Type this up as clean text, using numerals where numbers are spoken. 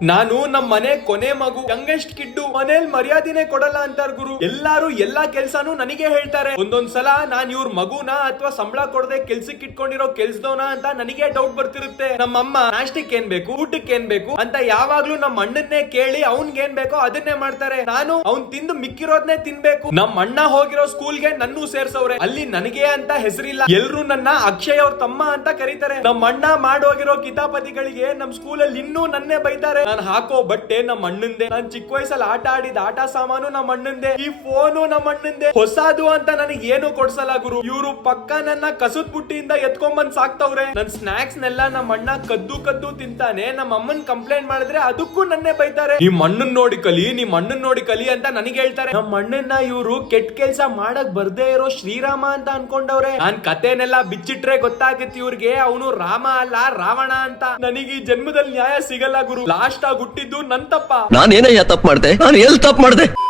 ನಾನು ನಮ್ ಮನೆ ಕೊನೆ ಮಗು, ಯಂಗೆಸ್ಟ್ ಕಿಡ್ಡು, ಮನೇಲಿ ಮರ್ಯಾದಿನೇ ಕೊಡಲ್ಲ ಅಂತಾರ ಗುರು. ಎಲ್ಲಾರು ಎಲ್ಲಾ ಕೆಲ್ಸಾನು ನನಗೆ ಹೇಳ್ತಾರೆ. ಒಂದೊಂದ್ಸಲ ನಾನ್ ಇವ್ರ ಮಗುನ ಅಥವಾ ಸಂಬಳ ಕೊಡದೆ ಕೆಲ್ಸಕ್ಕೆ ಇಟ್ಕೊಂಡಿರೋ ಕೆಲ್ಸದವನ ಅಂತ ನನಗೆ ಡೌಟ್ ಬರ್ತಿರುತ್ತೆ. ನಮ್ಮಮ್ಮ ನಾಷ್ಟಕ್ಕೆ ಏನ್ ಬೇಕು, ಊಟಕ್ಕೆ ಏನ್ ಬೇಕು ಅಂತ ಯಾವಾಗ್ಲೂ ನಮ್ಮ ಅಣ್ಣನ್ನೇ ಕೇಳಿ ಅವ್ನ್ಗೆ ಏನ್ ಬೇಕೋ ಅದನ್ನೇ ಮಾಡ್ತಾರೆ. ನಾನು ಅವ್ನ್ ತಿಂದು ಮಿಕ್ಕಿರೋದ್ನೇ ತಿನ್ಬೇಕು. ನಮ್ಮ ಅಣ್ಣ ಹೋಗಿರೋ ಸ್ಕೂಲ್ಗೆ ನನ್ನೂ ಸೇರ್ಸವ್ರೆ. ಅಲ್ಲಿ ನನಗೆ ಅಂತ ಹೆಸರಿಲ್ಲ. ಎಲ್ರು ನನ್ನ ಅಕ್ಷಯ್ ಅವ್ರ ತಮ್ಮ ಅಂತ ಕರೀತಾರೆ. ನಮ್ಮ ಅಣ್ಣ ಮಾಡೋಗಿರೋ ಕಿತಾಪತಿಗಳಿಗೆ ನಮ್ ಸ್ಕೂಲಲ್ಲಿ ಇನ್ನೂ ನನ್ನೇ ಬೈತಾರೆ. ನಾನು ಹಾಕೋ ಬಟ್ಟೆ ನಮ್ಮ ಅಣ್ಣಂದೆ, ನಾನ್ ಚಿಕ್ಕ ವಯಸ್ಸಲ್ಲಿ ಆಟ ಆಡಿದ ಆಟ ಸಾಮಾನು ನಮ್ಮ ಅಣ್ಣಂದೆ, ಈ ಫೋನು ನಮ್ಮ ಅಣ್ಣಂದೆ. ಹೊಸದು ಅಂತ ನನಗೆ ಏನು ಕೊಡ್ಸಲ್ಲ ಗುರು. ಇವ್ರು ಪಕ್ಕ ನನ್ನ ಕಸದ ಬುಟ್ಟಿಯಿಂದ ಎತ್ಕೊಂಡ್ಬಂದ್ ಸಾಕ್ತವ್ರೆ. ನನ್ ಸ್ನಾಕ್ಸ್ ನೆಲ್ಲ ನಮ್ಮ ಅಣ್ಣ ಕದ್ದು ಕದ್ದು ತಿಂತಾನೆ. ನಮ್ಮ ಅಮ್ಮನ್ ಕಂಪ್ಲೇಂಟ್ ಮಾಡಿದ್ರೆ ಅದಕ್ಕೂ ನನ್ನೇ ಬೈತಾರೆ. ನಿಮ್ ಅಣ್ಣನ್ ನೋಡಿ ಕಲಿ, ನಿಮ್ ಅಣ್ಣನ್ ನೋಡಿ ಕಲಿ ಅಂತ ನನಗೆ ಹೇಳ್ತಾರೆ. ನಮ್ಮ ಅಣ್ಣನ್ನ ಇವ್ರು ಕೆಟ್ಟ ಕೆಲ್ಸ ಮಾಡಕ್ ಬರ್ದೇ ಇರೋ ಶ್ರೀರಾಮ ಅಂತ ಅನ್ಕೊಂಡವ್ರೆ. ನಾನ್ ಕತೆನೆಲ್ಲ ಬಿಚ್ಚಿಟ್ರೆ ಗೊತ್ತಾಗತ್ತೆ ಇವ್ರಿಗೆ ಅವನು ರಾಮ ಅಲ್ಲ ರಾವಣ ಅಂತ. ನನಗೆ ಈ ಜನ್ಮದಲ್ಲಿ ನ್ಯಾಯ ಸಿಗಲ್ಲ ಗುರು. ಲಾಸ್ಟ್ ಆಗಿ ಹುಟ್ಟಿದ್ದು ನನ್ ತಪ್ಪ. ನಾನೇನಯ್ಯ ತಪ್ಪು ಮಾಡ್ದೆ? ನಾನು ಎಲ್ಲಿ ತಪ್ಪು ಮಾಡ್ದೆ?